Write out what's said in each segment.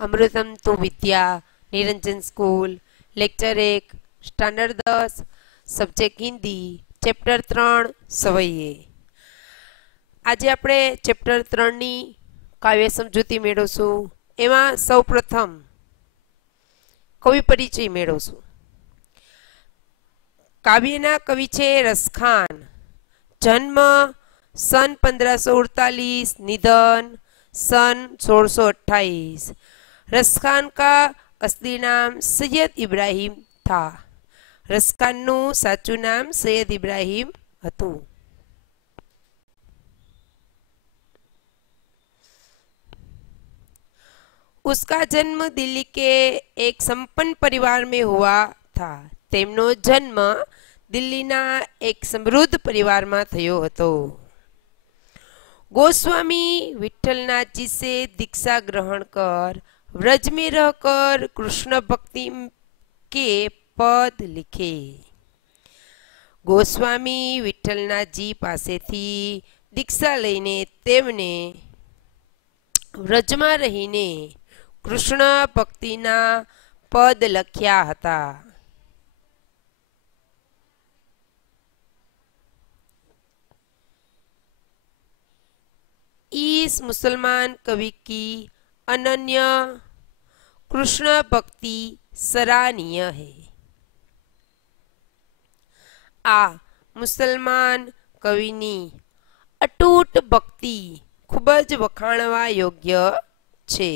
अमृतम तो Vidya Niranjan school lecture 1 standard 10 subject Hindi chapter 3 सवैये। आज આપણે ચેપ્ટર 3 ની કાવ્ય સમજૂતી મેળવશું। એમાં સૌપ્રથમ કવિ પરિચય મેળવશું। કાવ્યના કવિ છે રસખાન। જન્મ सन 1548, निधन सन 1628। रसखान का असली नाम सैयद इब्राहिम था। रसखान नु साचू नाम सैयद इब्राहिम हतु। उसका जन्म दिल्ली के एक संपन्न परिवार में हुआ था। तेमनो जन्म दिल्लीना एक समृद्ध परिवार में थयो हतो। गोस्वामी विठलनाथ जी से दीक्षा ग्रहण कर व्रज में रहकर कृष्ण भक्ति के पद लिखे। गोस्वामी विठलनाथ जी पासे थी दीक्षा लईने तेमने व्रज में रहीने कृष्ण भक्तिना पद लख्या हता। इस मुसलमान कवि की अनन्य कृष्ण भक्ति सराहनीय है। आ मुसलमान कविनी अटूट भक्ति खूबज वखाणवा योग्य छे।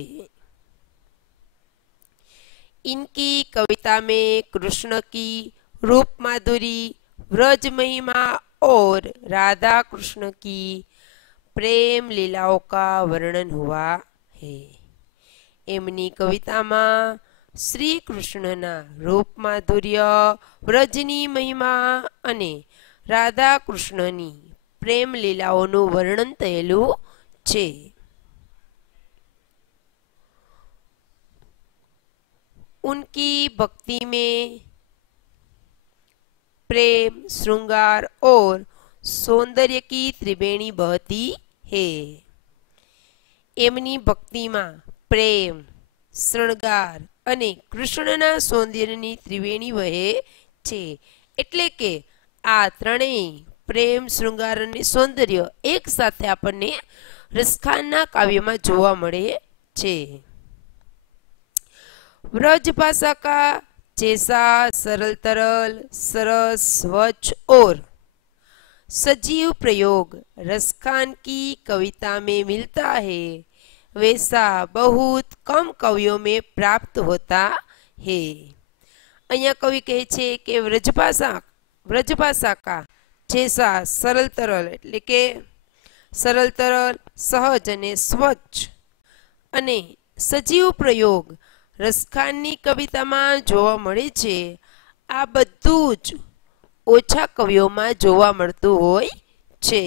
इनकी कविता में कृष्ण की रूप माधुरी, व्रज महिमा और राधा कृष्ण की प्रेम लीलाओं का वर्णन हुआ है। एमनी कविता में श्री कृष्णना रूप माधुर्य, व्रजनी महिमा अने राधा कृष्णनी प्रेम लीलाओं वर्णन थयेलू छे। उनकी भक्ति में प्रेम, श्रृंगार और सौंदर्य की त्रिवेणी बहती है। एमनी भक्ति में प्रेम, श्रृंगार अने कृष्णना सौंदर्यनी त्रिवेणी वहे छे। एटले के आ त्रणेय प्रेम, श्रृंगार अने सौंदर्य एक साथे आपणे रसखानना काव्यमां जोवा मळे छे। व्रज भाषा का जैसा सरल तरल सरस स्वच्छ और सजीव प्रयोग रसखान की कविता में मिलता है, वैसा बहुत कम कवियों में प्राप्त होता है। अहिया कवि कहे छे कि व्रजभाषा का जैसा सरल तरल एटले के सरल तरल सहज अने स्वच्छ अने सजीव प्रयोग रसखाननी कवितामां जोवा मळे छे। आ बधुं ज ओछा कवियोमां जोवा मळतुं होय छे।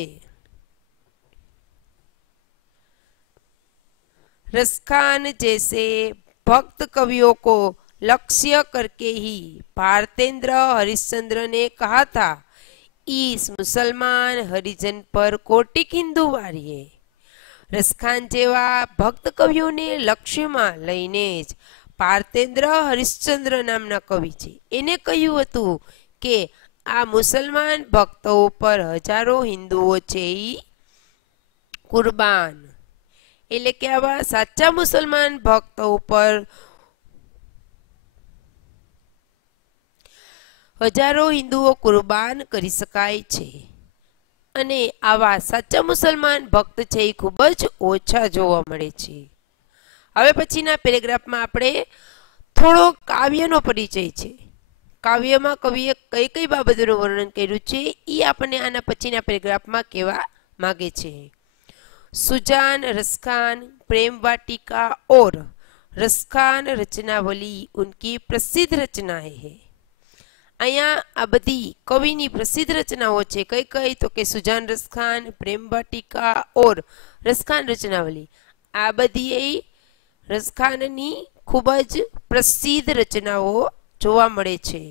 रसखान जैसे भक्त कवियों को लक्ष्य करके ही भारतेंद्र हरिश्चंद्र ने कहा था, इस मुसलमान हरिजन पर कोटिक हिंदू वारिये। रसखान जेवा भक्त कवियों ने लक्ष्य में लईने ज भारतेंद्र हरिश्चंद्र नामना कवि छे एने कह्युं हतुं के आ मुसलमान भक्तों पर हजारों हिंदुओ छे कुर्बान, एटले के आवा साचा मुसलमान भक्तों पर हजारों हिंदुओ कुर्बान करी शकाय छे अने आवा साचा मुसलमान भक्त छे खूब ज ओछा जोवा मळे छे। हवे पछीना पेरेग्राफमां आपणे थोड़ो काव्यनो परिचय छे। काव्यमां कविए कई कई बाबतोनुं वर्णन कर्युं छे ई आपणे आना पछीना पेरेग्राफमां कहेवा मागे छे। सुजान रसखान प्रेम वाटिका और रसखान रचनावली उनकी प्रसिद्ध रचनाएं है। अहींया आ बधी कविनी प्रसिद्ध रचनाओं छे। कई कई तो के सुजान रसखान, प्रेम वाटिका और रसखान रचनावली आ बधी रसखाननी खूब ज प्रसिद्ध रचनाओं जोवा मळे छे।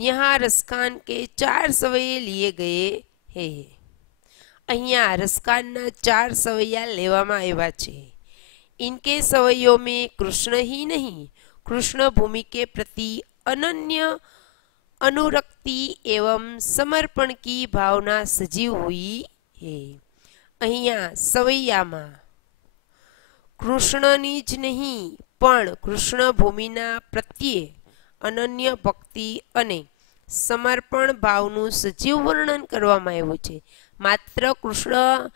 यहाँ रसखान के 4 सवये लिए गए हैं। અહીંયા रसकान 4 सवैया लेवामां आव्या छे। इनके सवैयों में कृष्ण ही नहीं, कृष्ण भूमि के प्रति अनन्य अनुरक्ति एवं समर्पण की भावना सजीव हुई है। અહીંયા સવૈયામાં કૃષ્ણની જ નહીં પણ કૃષ્ણ ભૂમિના પ્રત્યે અનન્ય ભક્તિ અને સમર્પણ ભાવનું સજીવ વર્ણન કરવામાં આવ્યું છે। માત્ર કૃષ્ણ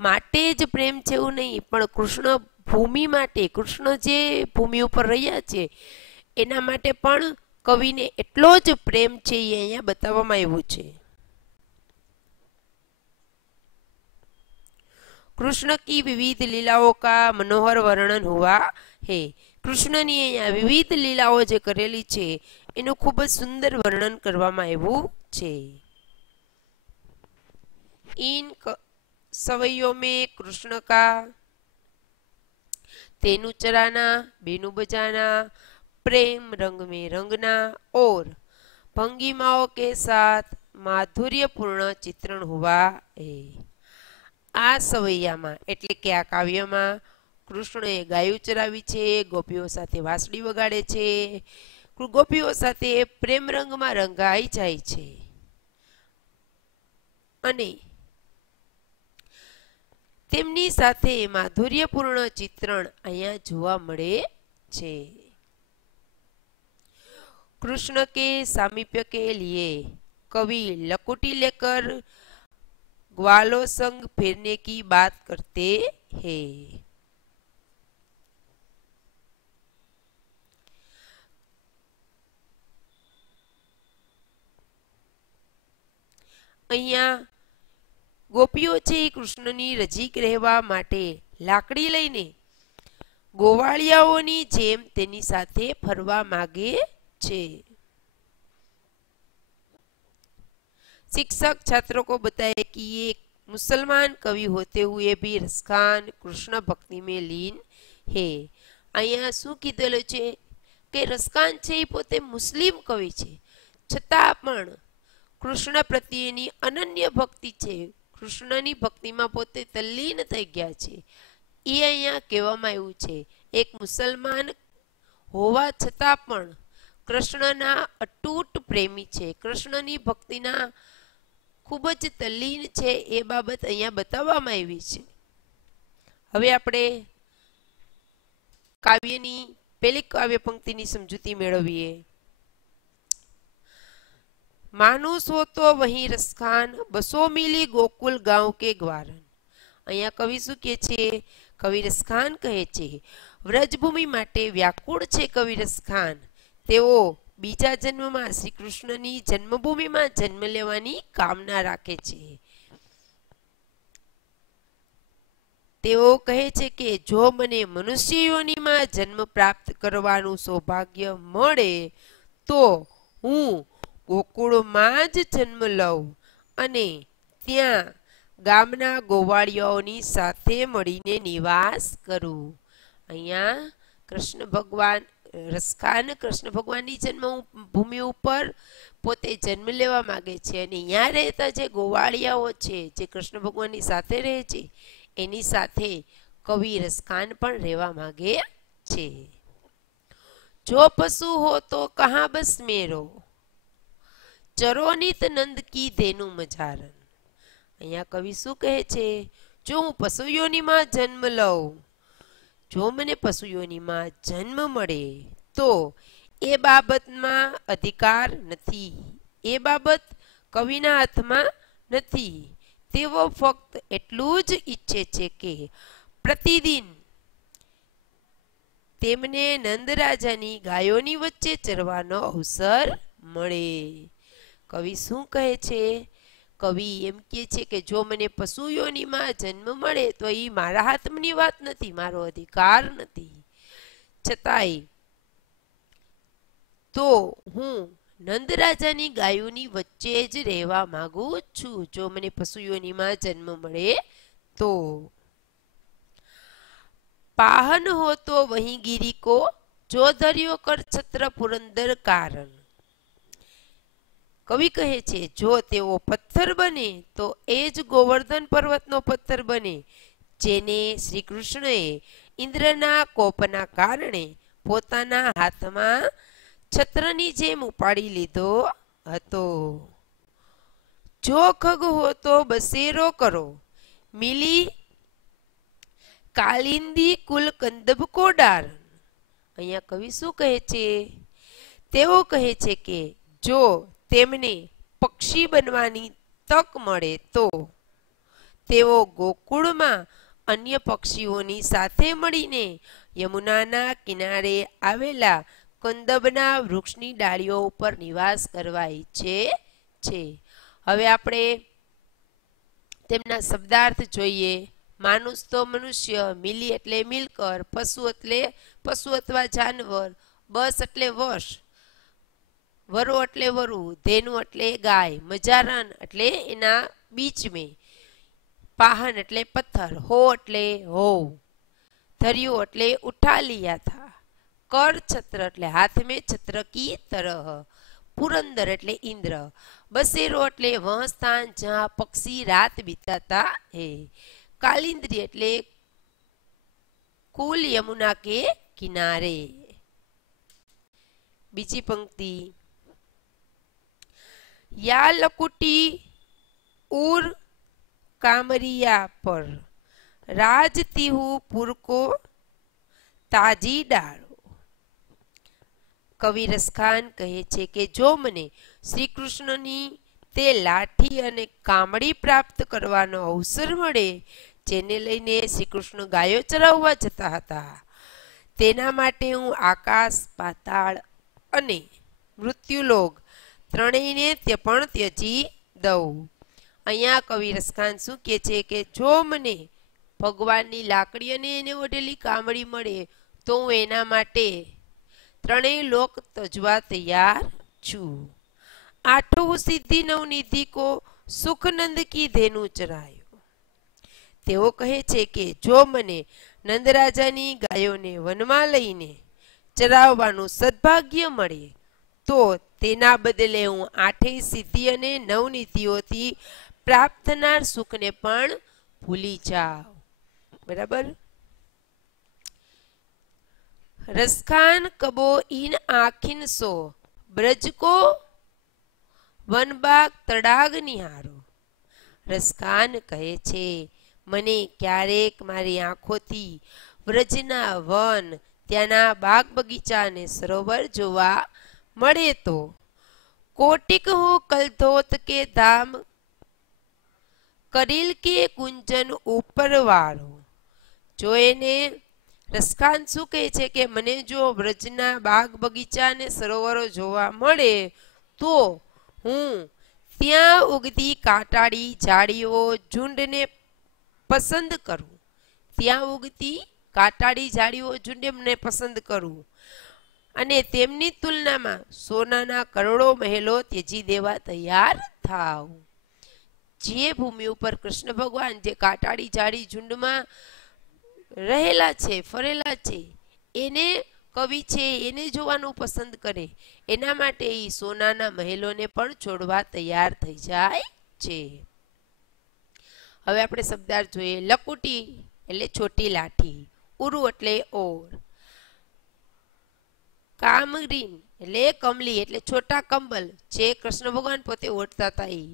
માટે જ પ્રેમ છે એવું નહીં, પણ કૃષ્ણ ભૂમિ માટે, કૃષ્ણ જે ભૂમિ ઉપર રહ્યા છે એના માટે પણ કવિને એટલો જ પ્રેમ છે એ અહીંયા બતાવવામાં આવ્યું છે। कृष्ण की विविध लीलाओं का मनोहर वर्णन हुआ है। कृष्णनी અહીંયા વિવિધ લીલાઓ જે કરેલી છે એનું ખૂબ જ સુંદર વર્ણન કરવામાં આવ્યું છે। इन सवैयों में कृष्ण का तेनु चराना, बेनु बजाना, प्रेम रंग में रंगना और भंगिमाओं के साथ माधुर्यपूर्ण चित्रण हुआ है। आ सवैयामां એટલે કે આ કાવ્યમાં કૃષ્ણએ ગાયો ચરાવી છે, ગોપીઓ સાથે વાંસળી વગાડે છે, ગોપીઓ સાથે પ્રેમ રંગમાં રંગાઈ જાય છે અને તેમની સાથે માધુર્યપૂર્ણ ચિત્રણ અહીંયા જોવા મળે છે। कृष्ण के सामीप्य के लिए कवि लकुटी लेकर ग्वालों संग फिरने की बात करते हैं। અહીંયા ગોપીઓ છે કૃષ્ણની નજીક રહેવા માટે લાકડી લઈને ગોવાળિયાઓની જેમ તેની સાથે ફરવા માગે છે। शिक्षक छात्रों को बताए कि ये मुसलमान कवि होते हुए भी रसखान कृष्ण भक्ति में लीन है। અહીંયા શું કીધેલું છે કે રસખાન છે એ પોતે મુસ્લિમ કવિ છે, છતાં પણ કૃષ્ણ પ્રત્યેની અનન્ય ભક્તિ છે, કૃષ્ણની ભક્તિમાં પોતે તલ્લીન થઈ ગયા છે એ અહીંયા કહેવામાં આવ્યું છે। એક મુસલમાન હોવા છતાં પણ કૃષ્ણના અતૂટ પ્રેમી છે, કૃષ્ણની ભક્તિના ખૂબ જ તલ્લીન છે એ બાબત અહીંયા બતાવવામાં આવી છે। હવે આપણે કાવ્યની પહેલી કાવ્ય પંક્તિની સમજૂતી મેળવીએ। मानुस हो तो वही रसखान, बसो मिली गोकुल गांव के ग्वारन। અહીંયા કવિ શું કહે છે? કવિ રસખાન કહે છે વ્રજભૂમિ માટે વ્યાકુળ છે કવિ રસખાન। તેઓ બીજા જન્મમાં શ્રી કૃષ્ણની જન્મભૂમિમાં જન્મ લેવાની કામના રાખે છે। તેઓ કહે છે કે જો મને મનુષ્ય યોનિમાં જન્મ પ્રાપ્ત કરવાનું સૌભાગ્ય મળે તો હું ગોકુળમાં જ જન્મ લઉં અને ત્યાં ગામના ગોવાળિયાઓની સાથે મળીને નિવાસ કરું। અહીંયા કૃષ્ણ ભગવાન રસખાન કૃષ્ણ ભગવાનની જન્મભૂમિ ઉપર પોતે જન્મ લેવા માંગે છે અને અહીંયા રહેતા જે ગોવાળિયાઓ છે જે કૃષ્ણ ભગવાનની સાથે રહે છે એની સાથે કવિ રસખાન પણ રહેવા માંગે છે। જો પશુ હો તો કહાં બસ મેરો, ચરોનિત નંદ की धेनु मजारन। અહીંયા કવિ શું કહે છે? જો હું પશુઓનીમાં જન્મ લઉં, જો મને પશુઓનીમાં જન્મ મળે તો એ બાબતમાં અધિકાર નથી, એ બાબત કવિના હાથમાં નથી। તેઓ ફક્ત એટલું જ ઈચ્છે છે કે પ્રતિદિન તેમને નંદરાજાની ગાયોની વચ્ચે ચરવાનો અવસર મળે। કવિ શું કહે છે? કવિ એમ કહે છે કે જો મને પશુઓનીમાં જન્મ મળે તો એ મારા હાથની વાત નથી, મારો અધિકાર નથી, છતાંય તો હું નંદરાજાની ગાયોની વચ્ચે જ રહેવા માંગુ છું જો મને પશુઓનીમાં જન્મ મળે તો। पाहन हो तो वहीं गिरी को, जो धरियो कर छत्र पुरंदर कारण। કવિ કહે છે જો તેઓ પથ્થર બને તો એ જ ગોવર્ધન પર્વતનો પથ્થર બને, જેને શ્રી કૃષ્ણએ ઇન્દ્રના કોપના કારણે પોતાના હાથમાં છત્રની જેમ ઉપાડી લીધો હતો. જો ખગ હો તો બસેરો કરો, મિલી કાલિંદી કુલ કંદબ કોડાર. અહીંયા કવિ શું કહે છે? તેઓ કહે છે કે જો તેમને પક્ષી બનવાની તક મળે તો તેઓ ગોકુળમાં અન્ય પક્ષીઓની સાથે મળીને યમુનાના કિનારે આવેલા કંદબના વૃક્ષની ડાળીઓ ઉપર નિવાસ કરવા ઈચ્છે છે. હવે આપણે તેમના શબ્દાર્થ જોઈએ. માનુષ તો મનુષ્ય, મિલી એટલે મિલકર, પશુ એટલે પશુ અથવા જાનવર, બસ એટલે વશ, વરુ એટલે વરુ, ધેનુ એટલે ગાય, મજારન એટલે એના બીચ में, પાહન એટલે પથ્થર, હો એટલે હો, ધર્યું એટલે ઉઠા लिया था, कर छत्र એટલે हाथ में छत्र की तरह, पुरंदर એટલે इंद्र, बसेरो એટલે वह स्थान जहाँ पक्षी रात बिताता है, कालिंद्री એટલે कुल यमुना के किनारे. बीजी पंक्ति या लकुटी उर कामरिया पर राजतीहु पुर को ताजी डालो. કવિ રસખાન કહે છે કે જો મને શ્રી કૃષ્ણની તે લાઠી અને કામડી પ્રાપ્ત કરવાનો અવસર મળે જેને લઈને શ્રી કૃષ્ણ ગાયો ચરાવવા જતા હતા, તેના માટે હું આકાશ, પાતાળ અને મૃત્યુલોક ત્રણેયને પણ ત્યજી દઉં. અહીંયા કવિ રસખાન શું કહે છે કે જો મને ભગવાનની લાકડી અને એને ઓઢેલી કામડી મળે તો હું એના માટે ત્રણેય લોક તજવા તૈયાર છું. આઠો સિદ્ધિ નવનિધિ કો સુખનંદ કી ધેનુ ચરાયો. તેઓ કહે છે કે જો મને નંદરાજાની ગાયોને વનમાં લઈને ચરાવવાનું સદભાગ્ય મળે તો તેના બદલે હું આઠેય સિદ્ધિ અને નવનિધિઓથી પ્રાપ્ત થનાર સુખને પણ ભૂલી જાઉં. બરાબર. रसखान कबो इन आखिन सो ब्रज को वनबाग तड़ाग निहारो. रसखान કહે છે મને ક્યારેક મારી આંખોથી વ્રજના વન, ત્યાંના બાગ બગીચા અને સરોવર જોવા મળે તો કોટિક હું કલધોત કે ધામ કરીલ કે કુંજન ઉપર વાળો. જો એને રસખાન શું કહે છે કે મને જો વ્રજના બાગ બગીચા અને સરોવરો જોવા મળે તો હું ત્યાં ઉગતી કાંટાળી ઝાડીઓ ઝુંડને પસંદ કરું. ત્યાં ઉગતી કાંટાળી ઝાડીઓ ઝુંડને પસંદ કરું અને તેમની તુલનામાં સોનાના કરોડો મહેલો ત્યજી દેવા તૈયાર થાવ. જે ભૂમિ ઉપર કૃષ્ણ ભગવાન જે કાંટાળી ઝાડી ઝુંડમાં રહેલા છે, ફરેલા છે, એને કવિ છે એને જોવાનું પસંદ કરે, એના માટે એ સોનાના મહેલોને પણ છોડવા તૈયાર થઈ જાય છે. હવે આપણે શબ્દાર્થ જોઈએ. લકુટી એટલે છોટી લાઠી, ઉરુ એટલે ઓર, કામરીન એટલે કમલી એટલે છોટા કંબલ જે કૃષ્ણ ભગવાન પોતે ઓઢતા હતા એ,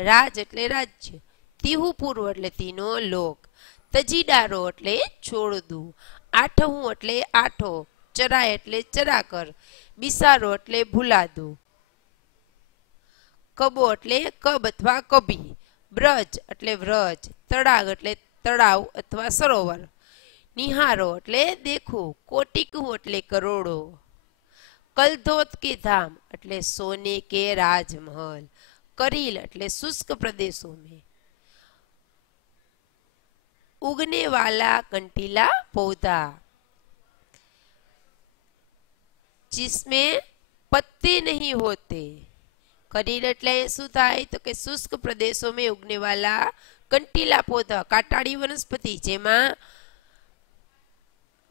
રાજ એટલે રાજ્ય, તિહુપુર એટલે તીનો લોક, તજીડારો એટલે છોડદું, આઠહું એટલે આઠો, ચરાય એટલે ચરાકર, બિસારો એટલે ભૂલાદું, કબો એટલે કબ અથવા કબી, બ્રજ એટલે વ્રજ, તળાગ એટલે તળાવ અથવા સરોવર, નિહારો એટલે દેખું, કોટિકું એટલે કરોડો, કલધોત કે ધામ એટલે સોને કે રાજમહલ, करील એટલે शुष्क प्रदेशों में, उगने वाला कंटीला पौधा जिसमें पत्ते नहीं होते. करील એટલે શું થાય તો કે શુષ્ક પ્રદેશો में उगने वाला कंटीला पौधा, કાટાળી વનસ્પતિ જેમાં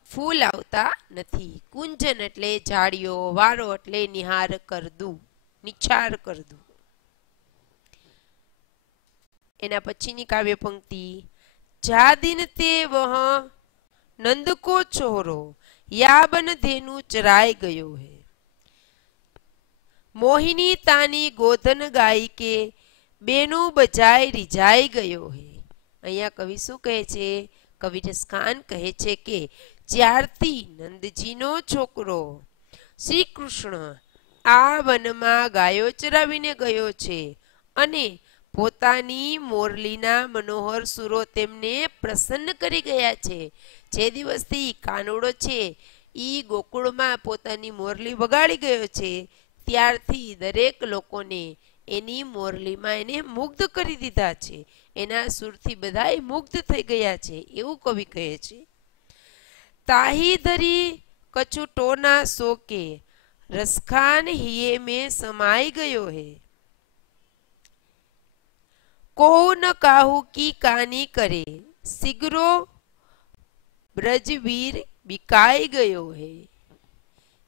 ફૂલ આવતા નથી. કુંજન એટલે ઝાડીઓ, વારો એટલે નિહાર કરદું, નિચાર કરદું. एना पछीनी काव्य पंक्ति जा दिन ते वह नंद को छोरो याबन धेनु चराय गयो है मोहिनी तानी गोधन गाय के बेनु बजाय रिजाई गयो है। अहिया कवि शू कहे छे कवि रसखान कहे छे के ज्यारथी नंदजीनो छोकरो श्री कृष्ण आ वनमा गायो चरावीने गयो छे अने પોતાની મોરલીના મનોહર સુરો તેમને પ્રસન્ન કરી ગયા છે। જે દિવસથી કાનુડો છે ઈ ગોકુળમાં પોતાની મોરલી વગાડી ગયો છે ત્યારથી દરેક લોકોને એની મોરલીમાં એને મુગ્ધ કરી દીધા છે। એના સુરથી બધાય મુગ્ધ થઈ ગયા છે એવું કવિ કહે છે। તાહી ધરી કછુટોના શોકે રસખાન હિये में समाई गयो है को न काहू की कानी करे सिगरो ब्रजवीर बिकाई गयो है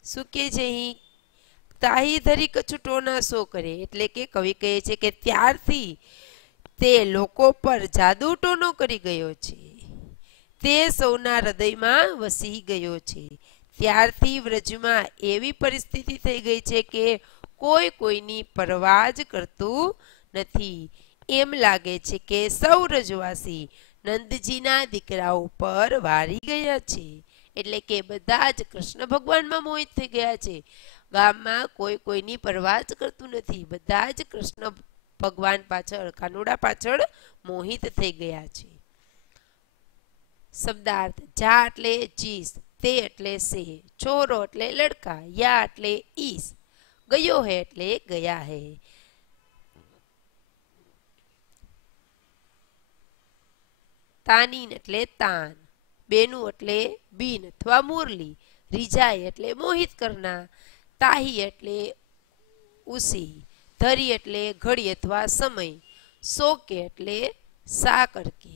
શું કે છે અહીં તાહી ધરી કછુટો ના સો કરે એટલે કે કવિ કહે છે કે ત્યારથી તે લોકો પર જાદુ ટોનો કરી ગયો છે તે સૌના હૃદયમાં વસી ગયો છે ત્યારથી વ્રજમાં એવી પરિસ્થિતિ થઈ ગઈ છે કે કોઈ કોઈની પરવા જ કરતું નથી। एम लागे छे के सौ रजवासी नंदजीना दीकराओ पर वारी गया छे एटले के बधा ज कृष्ण भगवान में मोहित थई गया छे। गाममां कोई कोईनी परवाह ज करतुं नथी बधा ज कृष्ण भगवान पाछळ कानुडा पाछळ मोहित थई गया छे। शब्दार्थ जा एटले जीस ते एटले से छोरो एटले लड़का या एटले ईस गयो है एटले गया है। तानीन एटले तान बेनु एटले बीन अथवा मुरली रिजाई एटले मोहित करना ताही एटले उसी धरी एटले घड़ी अथवा समय सोके एटले सा करके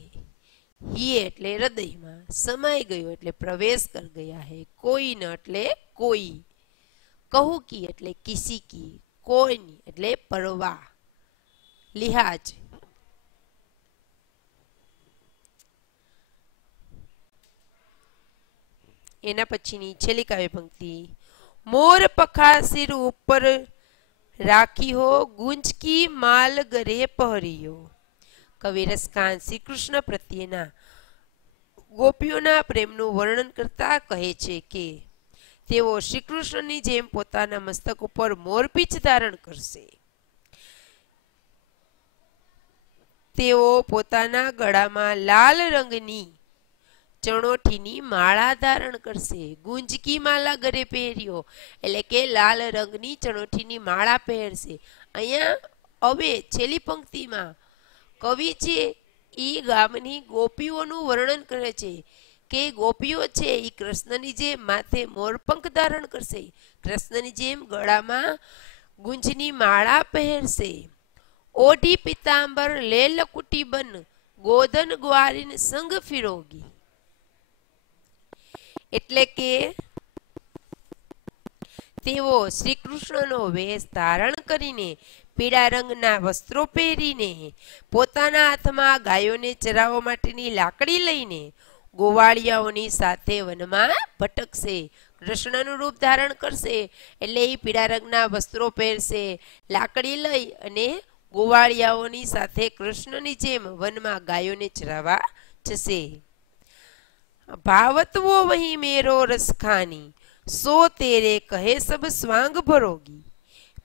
ये एटले हृदय में समाई गयो एटले प्रवेश कर गया है। कोई न एटले कोई कहू की एटले किसी की कोई नी एटले परवाह लिहाज। एना पछीनी छेल्ली काव्य पंक्ति मोर पखा सिर ऊपर राखी हो गुंज की माल गरे पहरियो। कवि रसखान श्री कृष्ण प्रत्येना गोपीओना प्रेमनु वर्णन करता कहे छे के तेओ श्री कृष्णनी जेम पोताना मस्तक उपर मोरपींछ धारण करशे। तेओ पोताना गळामां लाल रंगनी चणोठीनी माळा धारण करशे। गुंजकी माला गरे पहेर्यो એટલે કે લાલ રંગની ચણોઠીની માળા પહેરશે। અહીંયા હવે છેલ્લી પંક્તિમાં કવિ છે ઈ ગામની ગોપીઓનું વર્ણન કરે છે કે ગોપીઓ છે ઈ કૃષ્ણની જેમ માથે મોરપંખ ધારણ કરશે કૃષ્ણની જેમ ગળામાં ગુંજની માળા પહેરશે। ओढ़ी पीतांबर ले लकुटी बन गोदन ग्वारीन संग फिरोगी એટલે કે તેઓ શ્રી કૃષ્ણનો વેશ ધારણ કરીને પીળા રંગના વસ્ત્રો પહેરીને પોતાના હાથમાં ગાયોને ચરાવવા માટેની લાકડી લઈને ગોવાળિયાઓની સાથે વનમાં ભટકશે। કૃષ્ણનું રૂપ ધારણ કરશે એટલે એ પીળા રંગના વસ્ત્રો પહેરશે લાકડી લઈ અને ગોવાળિયાઓની સાથે કૃષ્ણની જેમ વનમાં ગાયોને ચરાવવા જશે। भावत वो वही मेरो रस खानी सो तेरे कहे सब स्वांग भरोगी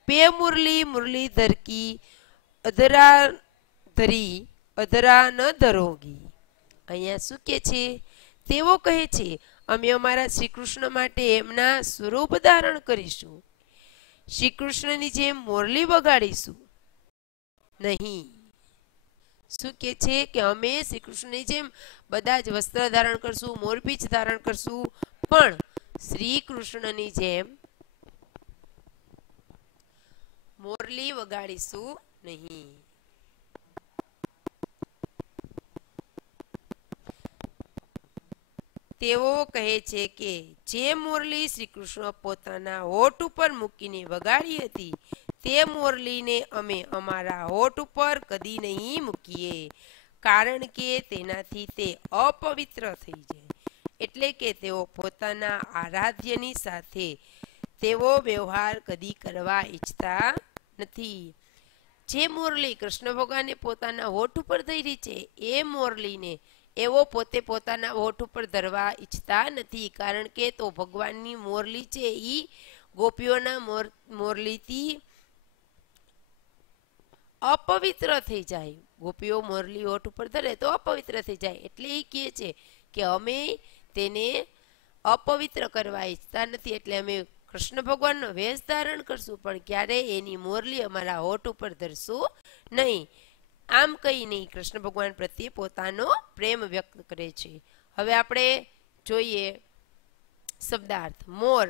पे मुरली मुरलीधर की अधरा धरी अधरा न धरोगी। अहिया शू के छे तेवो कहे छे अमे अमारा श्री कृष्ण माटे एमना स्वरूप धारण करीशुं श्री कृष्णनी जेम मोरली वगाड़ीशुं नहीं। શું કે છે કે અમે શ્રી કૃષ્ણની જેમ બધા જ વસ્ત્ર ધારણ કરશું મોરપીંછ ધારણ કરશું પણ શ્રી કૃષ્ણની જેમ મોરલી વગાડીશું નહીં। તેઓ કહે છે કે જે મોરલી શ્રી કૃષ્ણ પોતાના હોઠ ઉપર મૂકીને વગાડી હતી તે મોરલીને અમે અમારા હોઠ ઉપર કદી નહીં મૂકીએ, કારણ કે તેનાથી તે અપવિત્ર થઈ જાય. એટલે કે તેઓ પોતાના આરાધ્યની સાથે તેવો વ્યવહાર કદી કરવા ઈચ્છતા નથી. જે મોરલી કૃષ્ણ ભગવાને પોતાના હોઠ ઉપર ધરી છે એ મોરલીને એવો પોતે પોતાના હોઠ ઉપર ધરવા ઈચ્છતા નથી, કારણ કે તો ભગવાનની મોરલી છે એ ગોપીઓના મોરલીથી અપવિત્ર થઈ જાય. ગોપીઓ મોરલી હોઠ ઉપર ધરે તો અપવિત્ર થઈ જાય, એટલે એ કહે છે કે અમે તેને અપવિત્ર કરવા ઈચ્છતા નથી, એટલે અમે કૃષ્ણ ભગવાનનો વેશ ધારણ કરશું પણ ક્યારેય એની મોરલી અમારા હોઠ ઉપર ધરશું નહીં. આમ કહીને કૃષ્ણ ભગવાન પ્રત્યે પોતાનો પ્રેમ વ્યક્ત કરે છે. હવે આપણે જોઈએ શબ્દાર્થ. મોર,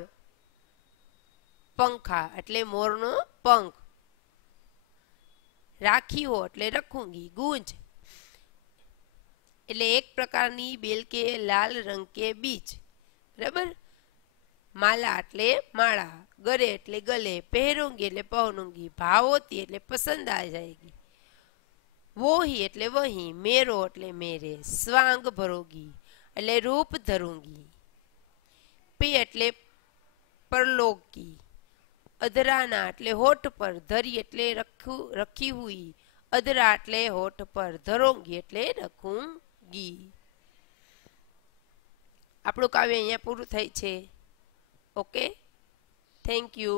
પંખા એટલે મોરનો પંખ. રાખી હો એટલે રખूंगी, गूंज એટલે એક પ્રકારની બેલ કે લાલ રંગ કે બીજ, બરાબર. માલા એટલે માળા, ગરે એટલે ગલે, પહેरूंगी એટલે पहनूंगी, भाव होती એટલે पसंद आ जाएगी, वो ही એટલે वही, मेरो એટલે मेरे, स्वांग भरोगी એટલે रूप धरूंगी, पे એટલે परलोक की, अधराना એટલે होठ पर, धरी એટલે रखी हुई, अधरा એટલે होठ पर, धरोंगी એટલે रखूंगी. આપણું કાવ્ય અહીંયા પૂરું થાય છે. Okay, thank you.